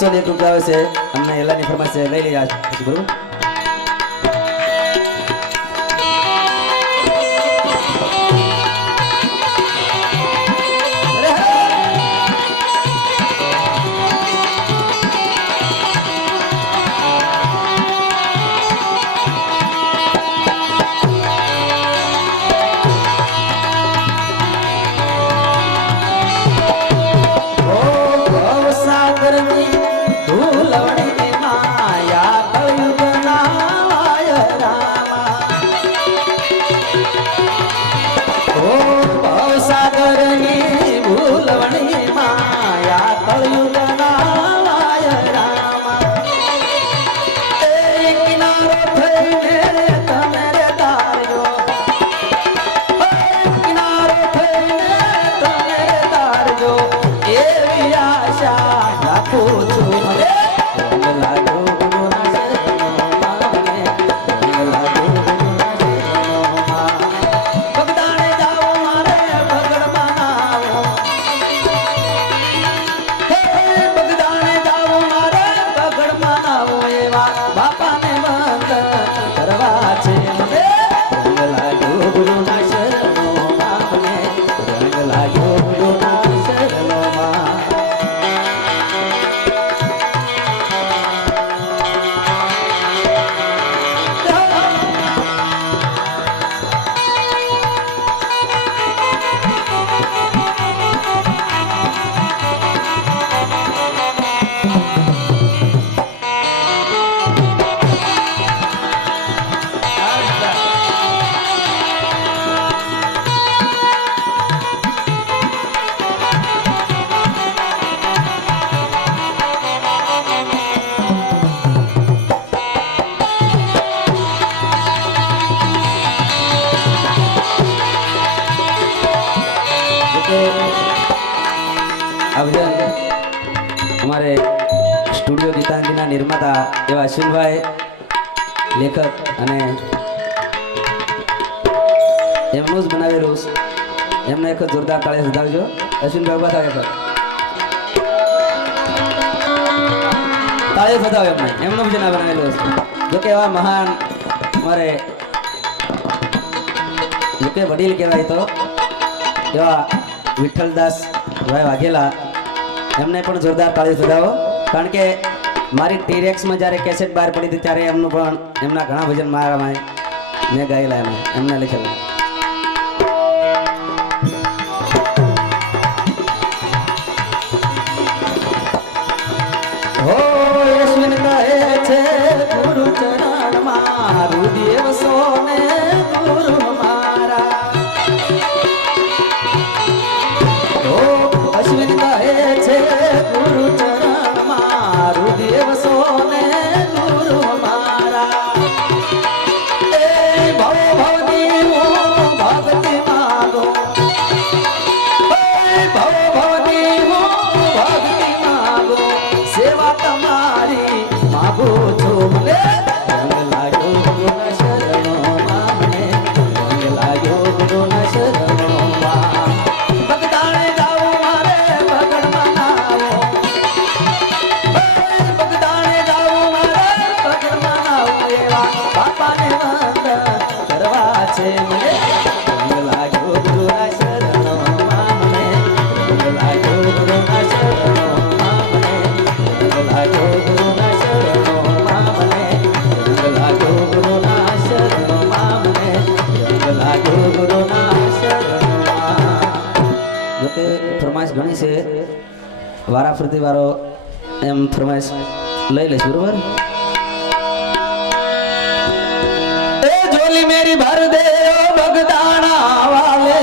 100 રૂપિયા આવે છે અમને એલાની ફરમાઈશ છે લઈ લઈએ પછી બરોબર हमारे स्टूडियो गीतांजलिना निर्माता एवं अश्विन भाई लेखक अने एमनुं ज बनावेलुं एमने एक जोरदार ताળી વધાવજો अश्विन भाई उभा थाओ ताળી વધાવો एमने एमनुं ज बनावेलुं जो के एवा महान हमारे जो के वडील कहेवाय तो एवा विठ्ठलदास भाई वाघेला एमने पण जोरदार ताળી વધાવો कारण के मारी टीरेक्स में जारे कैसेट बहार पड़ी थी त्यारे एमनु पण एमना घणा भजन मारा में मैं गायेला एमने लखेला हो अश्विन कहे छे गुरु चरण मारू देव सोने गुरु हमारा हो अश्विन कहे छे गुरु चरण मारू देव सोने गुरु हमारा ए भव भवनी हो भक्ति मागो ए भव भवनी हो भक्ति मागो सेवा तुम्हारी मागो छो मने रंग लाग्यो गुरु ना शरणो मामने रंग लाग्यो गुरु ना शरणो मा भगताने जाओ मारे भगण मनावो भगताने जाओ मारे भगण मनावो एवा बापा ने वंद करवा छे मने रंग लाग्यो गुरु ना शरणो मामने रंग लाग्यो गुरु ना शरणो मामने रंग लाग्यो गुरु ना शरणो मामने रंग लाग्यो गुरु ना शरणो मामने रंग लाग्यो गुरु ना शरणो जो के फरमाइश घणी छे वारा फरती वारो एम फरमाइश लई लेश बरोबर ए झोली मेरी भर दे ओ बगदाना वाले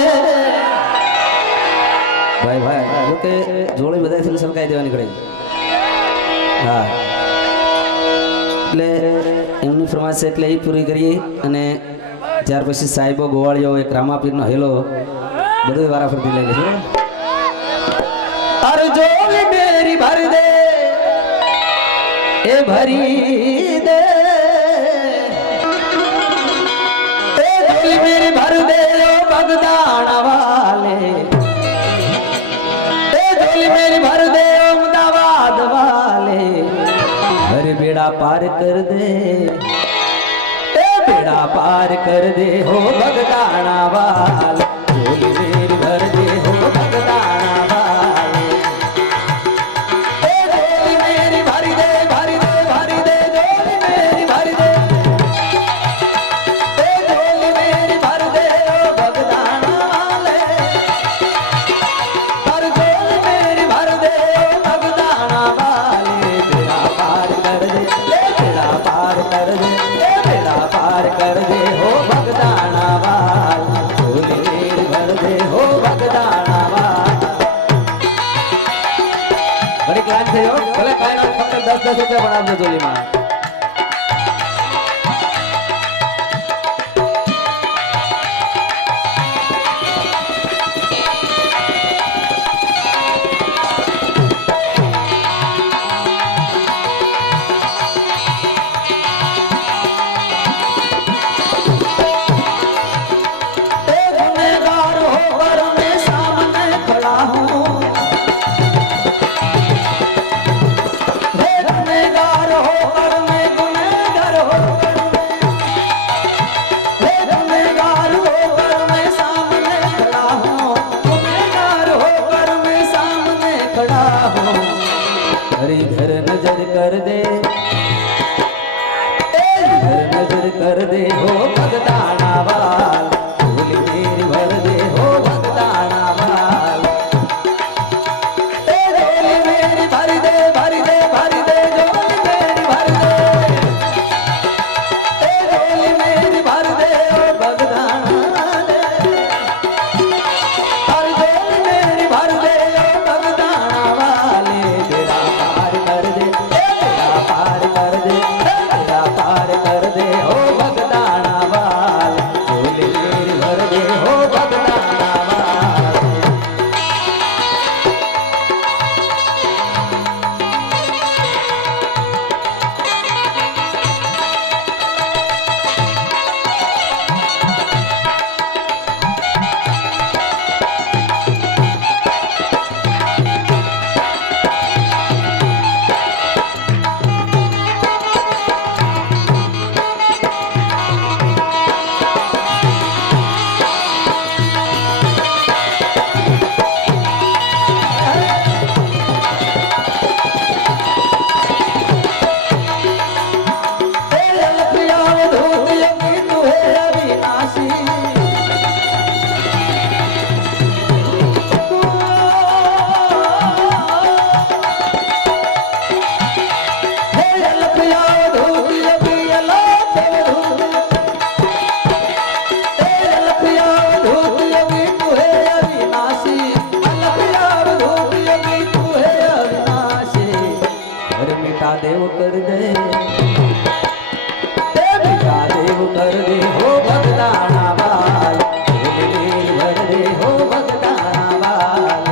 भाई भाई जो के झोली बधाई थी सरकाई देवानी कड़े हाँ એટલે એમની ફરમાઈશ છે એટલે એ પૂરી કરીએ અને ત્યાર પછી સાહેબો ગોવાળીઓ એક રામાપીરનો હેલો બધું વારા ફરતી લઈ લેશે અરે જોલી મેરી ભર દે એ ભરી દે એ જોલી મેરી ભર દે ઓ બગદાણા વાલે ए झोली मेरी भर दे अहमदाबाद वाले पार कर दे, बेड़ा पार कर दे हो भगदाना वाल, झोली मेरी भर दे हो भगदाना वाल। झोली मेरी भर दे, भर दे, भर दे, झोली मेरी भर दे, झोली मेरी भर दे हो भगदाना वाले, पर झोली मेरी भर दे हो भगदाना वाले। बेड़ा पार कर दे, बेड़ा पार कर दे, बेड़ा पार कर दे हो भगदाना वाल, झोली मेरी भर दे हो भगदाना वाल। बड़ी क्लास थे हो, भले काई ना फक्त 10-10 रुपया बनावજો झोलीમાં। घर नजर कर दे, घर नजर कर दे हो भगदाना वाल, झोली मेरी भर दे हो भगदाना वाल। झोली मेरी भर दे, भर दे, भर दे, झोली मेरी भर दे, झोली मेरी भर दे हो भगदाना दे, पर झोली मेरी भर दे हो भगदाना वाले। बेड़ा पार कर दे, बेड़ा पार कर दे, बेड़ा पार कर दे हो भगदाना वाल, झोली मेरी भर दे हो भगदाना वाल। देव कर दे, बेटा देव कर दे हो भगदाना वाल, झोली मेरी भर दे हो भगदाना वाल।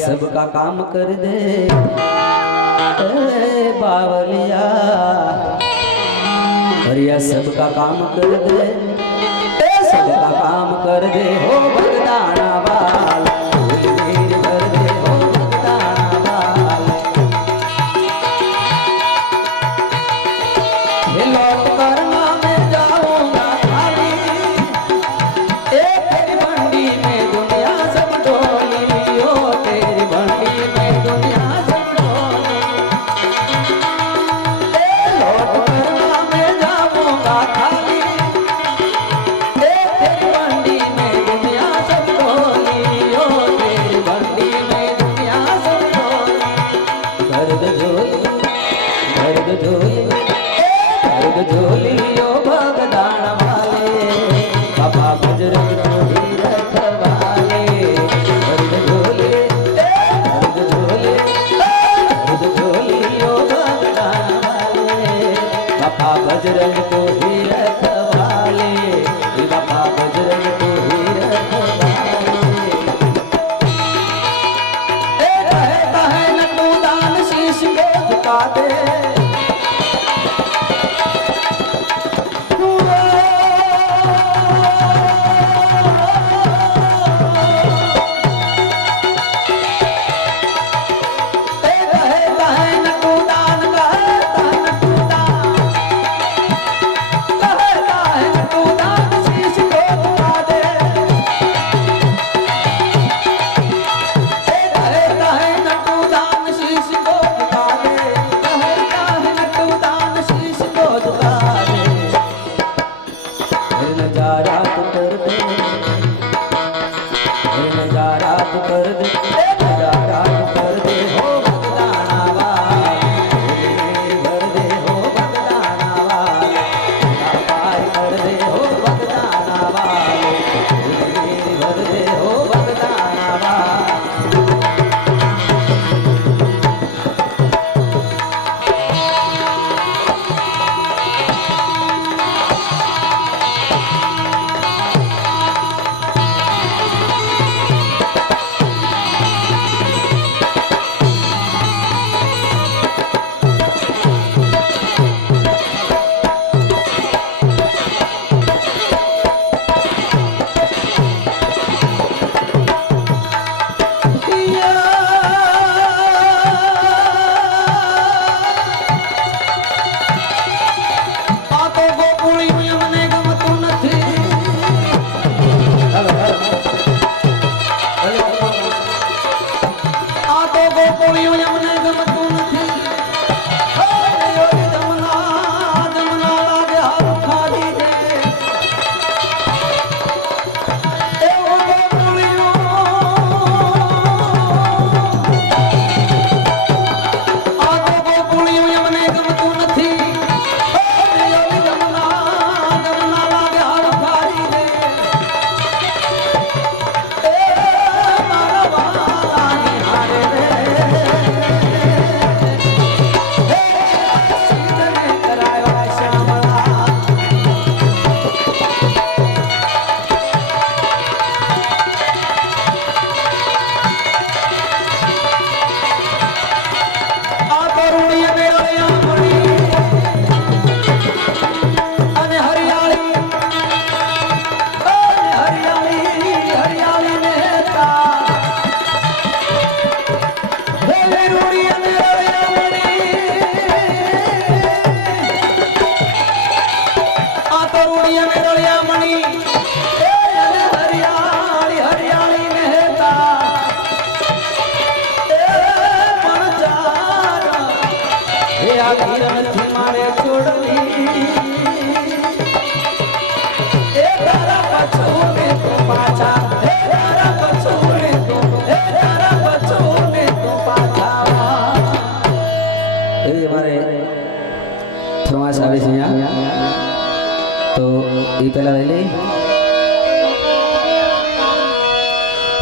सबका काम कर दे बावलिया, हरिया सबका काम कर दे, सबका काम कर दे हो भगदाना वाल, झोली मेरी भर दे हो भगदाना वाल। लौट कर मैं जाऊंगा खाली, तेरी बंडी में दुनिया सब डोली, ओ तेरी बंडी में दुनिया सब डोली। लौट कर मैं जाऊंगा खाली, तेरी बंडी कर दे पूजा घाट कर दे हो भगदाना वाल भर दे हो भगदाना वाल पार कर दे हो भगदाना वाल भर दे हो भगदाना वाल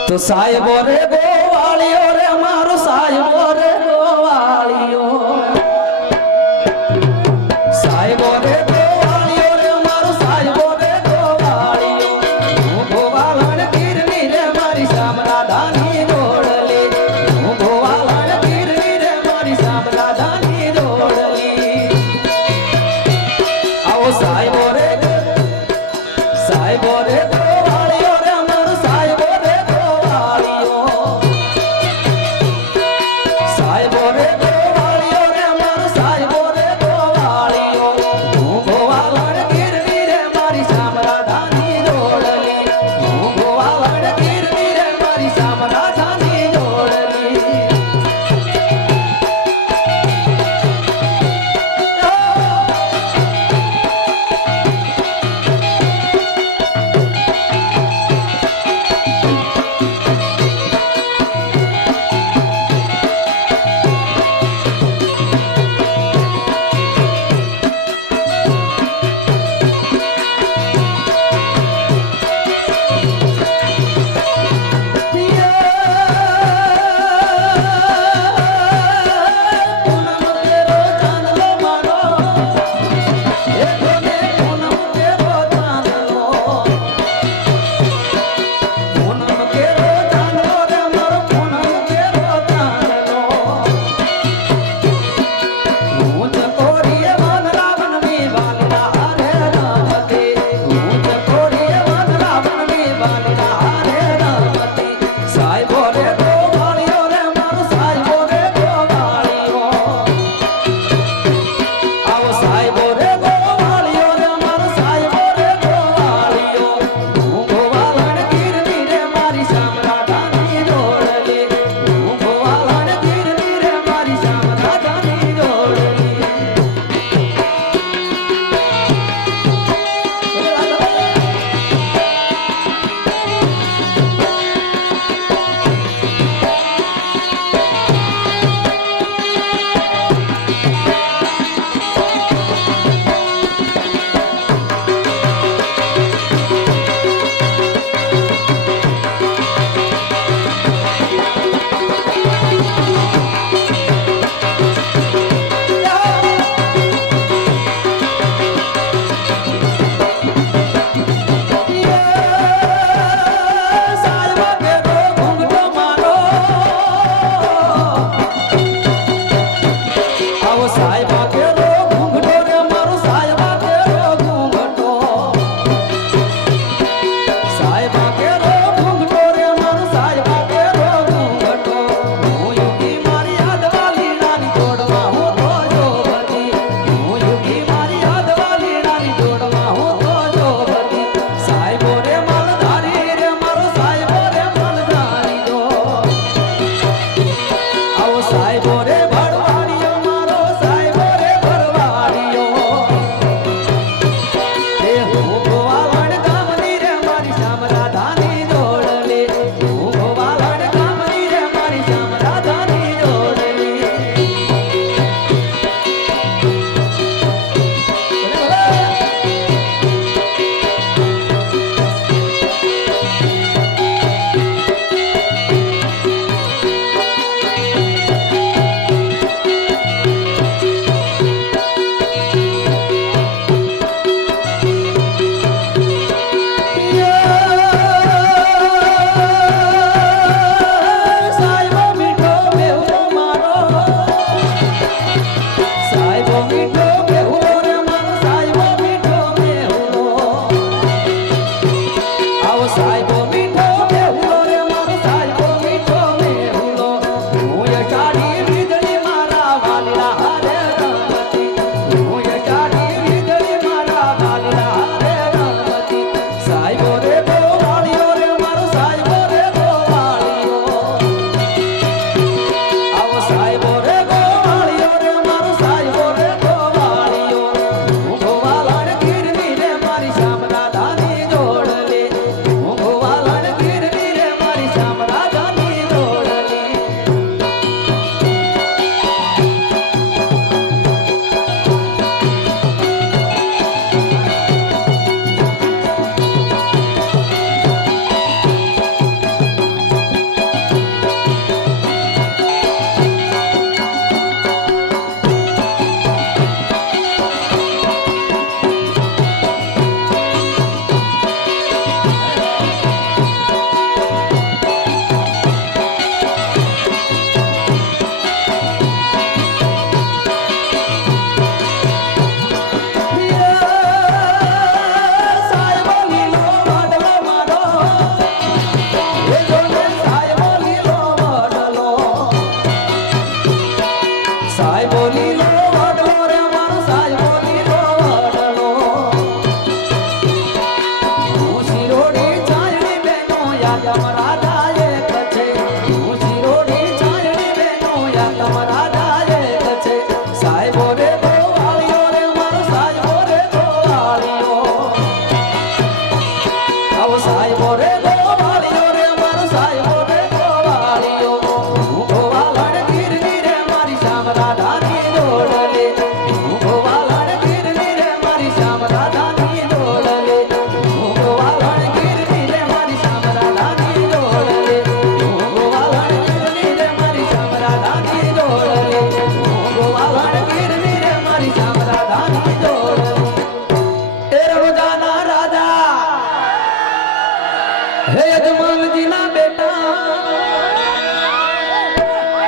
तो साहिबो रे गोवालियो रे हमारो साहिबो रे गोवालियो साहिबो रे गोवालियो रे हमारो साहिबो रे गोवालियो हूँ गोवालन गिरनी रे मारी सामना धानी जोड़ली हूँ गोवालन गिरनी रे मारी सामना धानी जोड़ली आओ साहिबो रे गोवालियो रे हमारो साहिबो रे साहिबो रे गोवालियो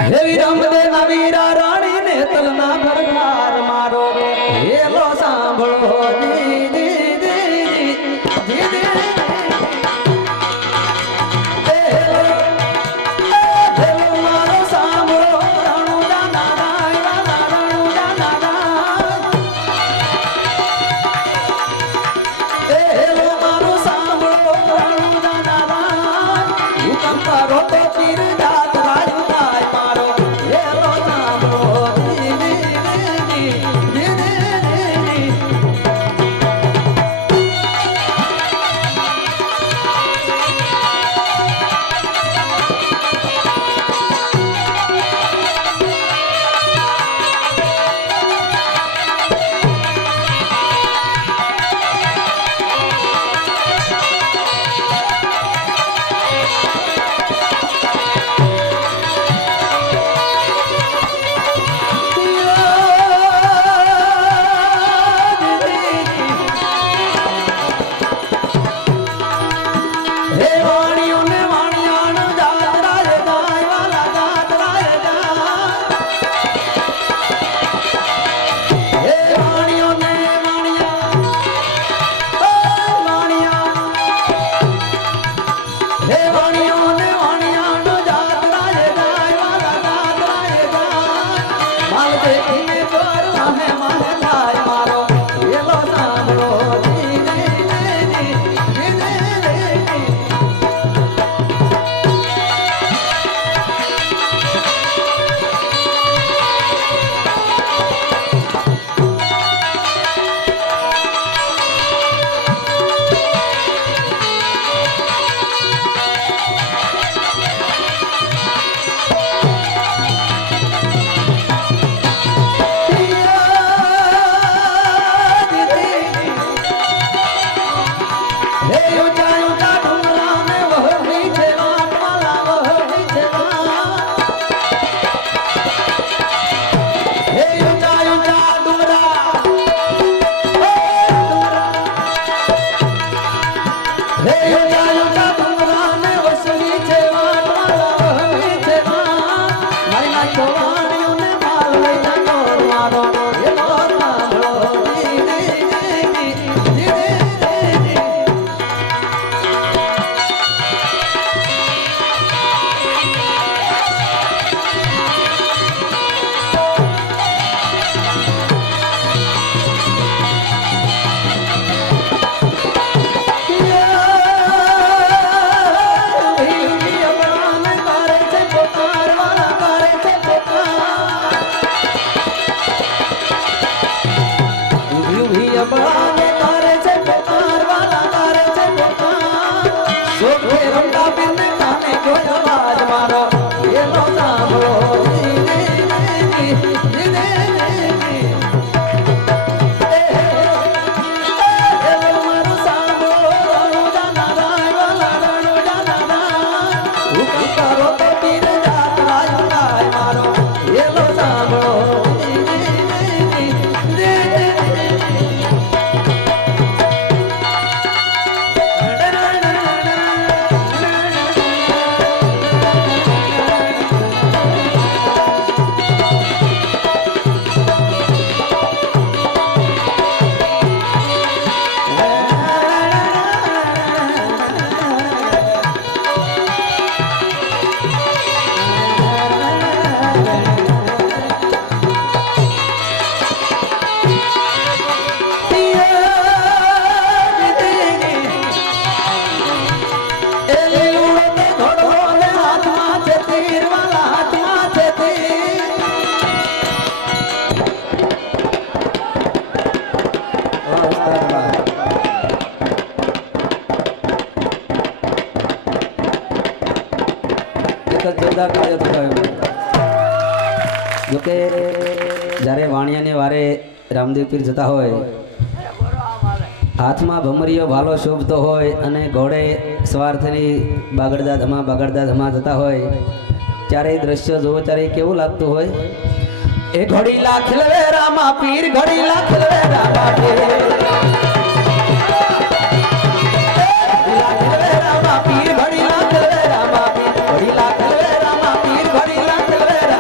હે રામદે નવીરા રાણી ને તલના ભરખાર મારો હેલો સાંભળો દીદી દીદી દીદી જોરદાર કાર્ય થયું જોકે જ્યારે વાણિયાને વારે રામદેવ પીર જતા હોય હાથમાં ભમરીયો ભાલો શોભતો હોય અને ઘોડે સવાર થઈને બાગડદા ધમા જતા હોય ત્યારે દ્રશ્ય જોવો ત્યારે કેવું લાગતું હોય એ ઘોડી લાખ લવે રામા પીર ઘોડી લાખ લવે રામા પીર ઘોડી લાખ લવે રામા પીર ઘોડી લાખ લવે રામા પીર ઘોડી લાખ લવે રામા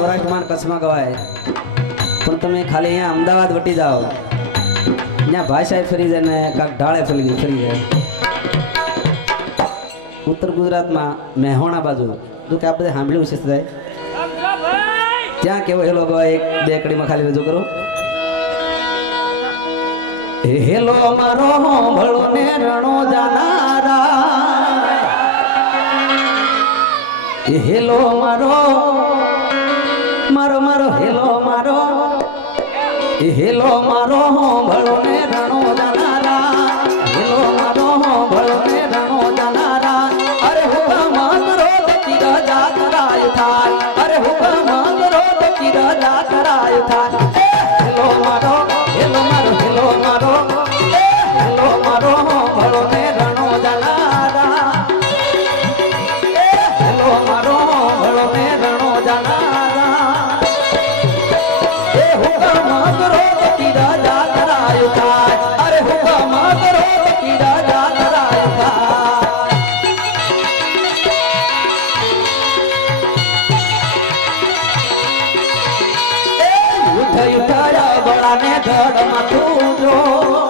સૌરાષ્ટ્રમાં કચ્છમાં ગવાય પણ તમે ખાલી અહીંયા અમદાવાદ વટી જાઓ ત્યાં ભાષાએ ફરી જાય ને કાંક ઢાળે ફરી જાય ઉત્તર ગુજરાતમાં મહેસાણા બાજુ જો કે આ બધે સાંભળ્યું છે સદાય ત્યાં કેવો હેલો ગવાય એક બે કડીમાં ખાલી રજૂ કરો હેલો મારો ભળો ને રણો જાનારા હેલો મારો હેલો મારો ભળો ને રણો જાનારા હેલો મારો ભળો ને રણો જાનારા અરે હુકમ કરો તો તીરજા કરાય થાય અરે હુકમ કરો તો તીરજા કરાય થાય હેલો મારો ભળો ને રણો જાનારા હેલો મારો ભળો ને રણો જાનારા એ હુકમ કરો તો તીરજા કરાય થાય અરે હુકમ કરો તો તીરજા કરાય થાય યુદ્ધ યુદ્ધ બળાને ધડ માથું જો